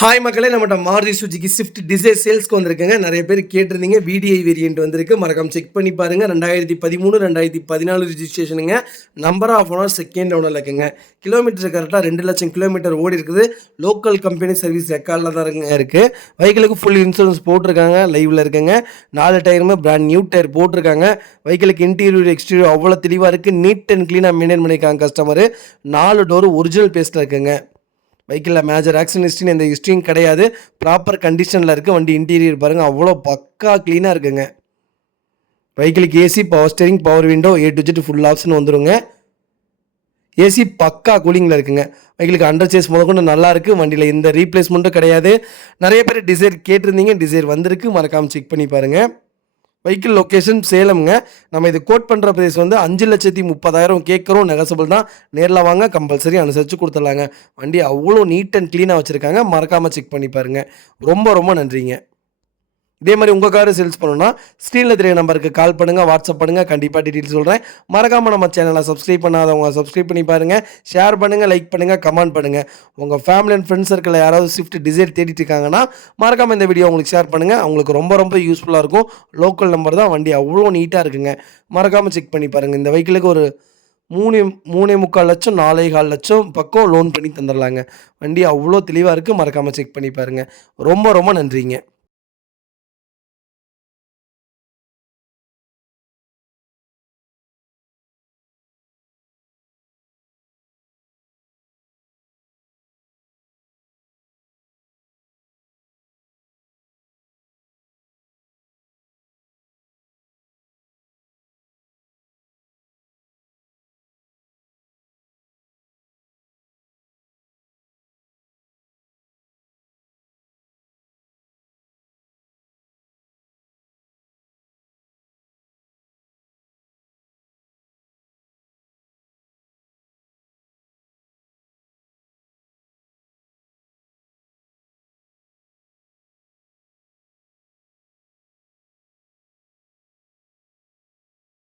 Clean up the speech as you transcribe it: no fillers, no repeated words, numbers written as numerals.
Hi மக்களே, நம்மகிட்ட Maruti Suzuki Swift desire சேல்ஸ்க்கு வந்திருக்குங்க. நிறைய பேர் கேட்டிருந்தீங்க. VDI வேரியன்ட் வந்திருக்கு. மறக்காம செக் பண்ணி பாருங்க. 2013 2014 ரிஜிஸ்ட்ரேஷனுங்க. நம்பர் ஆஃப் ஓனர் செகண்ட் ஓனரில் இருக்குங்க. கிலோமீட்டர் கரெக்டாக 2,00,000 கிலோமீட்டர் ஓடி இருக்குது. லோக்கல் கம்பெனி சர்வீஸ் ரெக்கார்டில் தான் இருக்குது. வெஹிக்கிளுக்கு ஃபுல் இன்சூரன்ஸ் போட்டிருக்காங்க. லைவில் இருக்குங்க. 4 டயருமே பிராண்ட் நியூ டயர் போட்டிருக்காங்க. வெஹிக்கிளுக்கு இன்டீரியர் எக்ஸ்டீரியர் அவ்வளோ தெளிவாக இருக்குது. நீட் அண்ட் க்ளீனாக மெயின்டைன் பண்ணியிருக்காங்க கஸ்டமரு. 4 டோரு ஒரிஜினல் பேஸ்ட்டில் இருக்குங்க. வெஹிக்கிளில் மேஜர் ஆக்சிடென்ட் ஹிஸ்ட்ரி எந்த ஹிஸ்ட்ரியும் கிடையாது. ப்ராப்பர் கண்டிஷனில் இருக்குது. வண்டி இன்டீரியர் பாருங்கள், அவ்வளோ பக்கா க்ளீனாக இருக்குங்க. வெஹிக்கிளுக்கு AC, power steering, power window, A to Z full option வந்துடுங்க. ஏசி பக்கா கூலிங்கில் இருக்குங்க. வெஹிக்கிளுக்கு அண்டர் சேஸ் முதற்கொண்டு நல்லா இருக்குது. வண்டியில் எந்த ரீப்ளேஸ்மெண்ட்டும் கிடையாது. நிறைய பேர் டிசைர் கேட்டிருந்தீங்க. டிசைர் வந்திருக்கு. மறக்காமல் செக் பண்ணி பாருங்கள். வெஹிக்கிள் லொக்கேஷன் சேலம்ங்க. நம்ம இது கோட் பண்ணுற ப்ரைஸ் வந்து 5,30,000 கேட்குறோம். நெகசபிள் தான். நேரில் வாங்க, கம்பல்சரி அனுசரித்து கொடுத்துடலாங்க. வண்டி அவ்வளோ நீட் அண்ட் க்ளீனாக வச்சுருக்காங்க. மறக்காமல் செக் பண்ணி பாருங்கள். ரொம்ப ரொம்ப நன்றிங்க. இதே மாதிரி உங்கள் காரை சேல்ஸ் பண்ணணும்னா ஸ்க்ரீனில் தெரிய நம்பருக்கு கால் பண்ணுங்கள், வாட்ஸ்அப் பண்ணுங்கள். கண்டிப்பாக டீட்டெயில்ஸ் சொல்கிறேன். மறக்காமல் நம்ம சேனலை சப்ஸ்கிரைப் பண்ணாதவங்க சப்ஸ்கிரைப் பண்ணி பாருங்கள். ஷேர் பண்ணுங்கள், லைக் பண்ணுங்கள், கமெண்ட் பண்ணுங்கள். உங்கள் ஃபேமிலி அண்ட் ஃப்ரெண்ட்ஸ் சர்க்கிளில் யாராவது ஸ்விஃப்ட் டிசைர் தேடிட்டு இருக்காங்கன்னா மறக்காமல் இந்த வீடியோ உங்களுக்கு ஷேர் பண்ணுங்கள். அவங்களுக்கு ரொம்ப ரொம்ப யூஸ்ஃபுல்லாக இருக்கும். லோக்கல் நம்பர் தான். வண்டி அவ்வளோ நீட்டாக இருக்குங்க. மறக்காமல் செக் பண்ணி பாருங்கள். இந்த வெஹிக்கிளுக்கு ஒரு 3.25 லட்சம் 4.25 லட்சம் பக்கம் லோன் பண்ணி தந்துடலாங்க. வண்டி அவ்வளோ தெளிவாக இருக்குது. மறக்காமல் செக் பண்ணி பாருங்கள். ரொம்ப ரொம்ப நன்றிங்க.